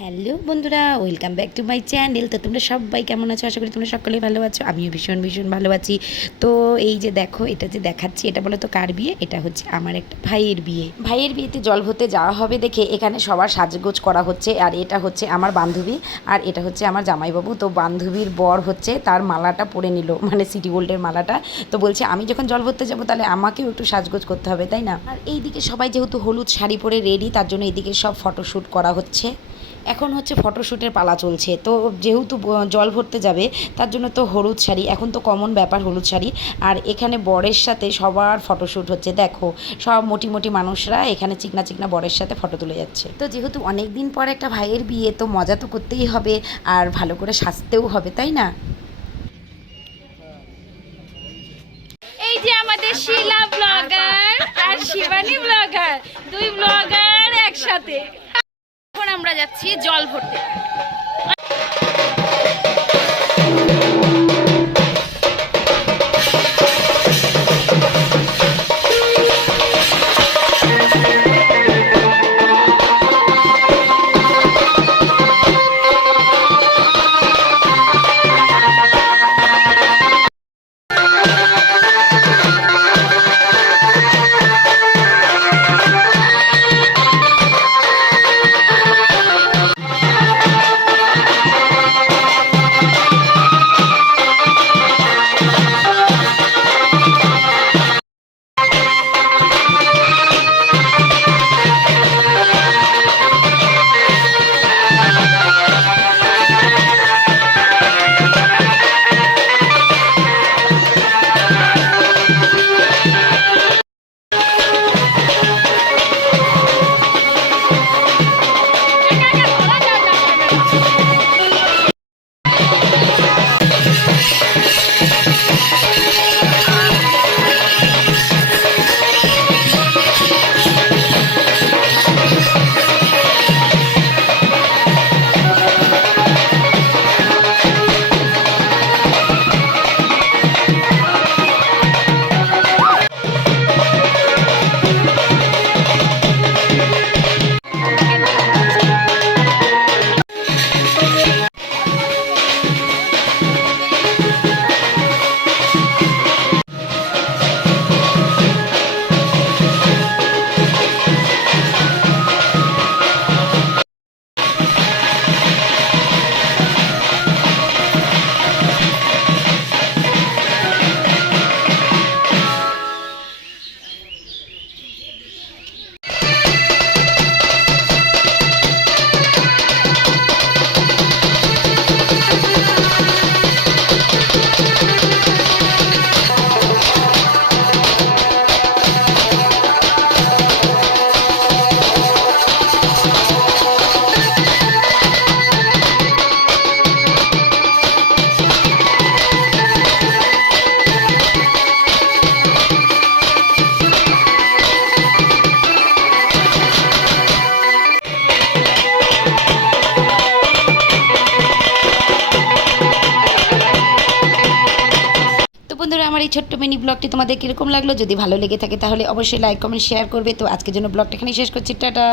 Hello বন্ধুরা, welcome back to my channel. তো তোমরা সবাই কেমন আছো? আশা করি তোমরা সকলেই ভালো আছো। আমিও ভীষণ ভীষণ ভালো আছি। তো এই যে দেখো, এটা যে দেখাচ্ছি, এটা বলো তো কার বিয়ে? এটা হচ্ছে আমার একটা ভাইয়ের বিয়ে। ভাইয়ের বিয়েতে জল ভরতে যাওয়া হবে দেখে এখানে সবার সাজগোজ করা হচ্ছে। আর এটা হচ্ছে আমার বান্ধবী, আর এটা হচ্ছে আমার জামাইবাবু। তো বান্ধবীর বর হচ্ছে তার মালাটা পরে নিল, মানে সিটি গোল্ডের মালাটা। তো বলছে আমি যখন জল ভরতে যাবো তাহলে আমাকেও একটু সাজগোজ করতে হবে, তাই না? আর এইদিকে সবাই যেহেতু হলুদ শাড়ি পরে রেডি, তার জন্য এইদিকে সব ফটোশ্যুট করা হচ্ছে। এখন হচ্ছে ফটোশ্যুটের পালা চলছে। তো যেহেতু জল ভরতে যাবে, তার জন্য তো হলুদ শাড়ি এখন তো কমন ব্যাপার, হলুদ শাড়ি। আর এখানে বরের সাথে সবার ফটোশ্যুট হচ্ছে। দেখো, সব মোটি মোটি মানুষরা এখানে চিকনা চিকনা বরের সাথে ফটো তুলে যাচ্ছে। তো যেহেতু অনেক দিন পর একটা ভাইয়ের বিয়ে, তো মজা তো করতেই হবে, আর ভালো করে সাজতেও হবে, তাই না? এই যে আমাদের শিলা ব্লগার আর শিবানী ব্লগার, দুই ব্লগার একসাথে। এখন আমরা যাচ্ছি জল ভরতে। বন্ধুরা, আমার এই ছোট্ট মিনি ব্লগটি তোমাদের কীরকম লাগলো? যদি ভালো লেগে থাকে তাহলে অবশ্যই লাইক, কমেন্ট, শেয়ার করবে। তো আজকের জন্য ব্লগটা এখানেই শেষ করছি। টাটা।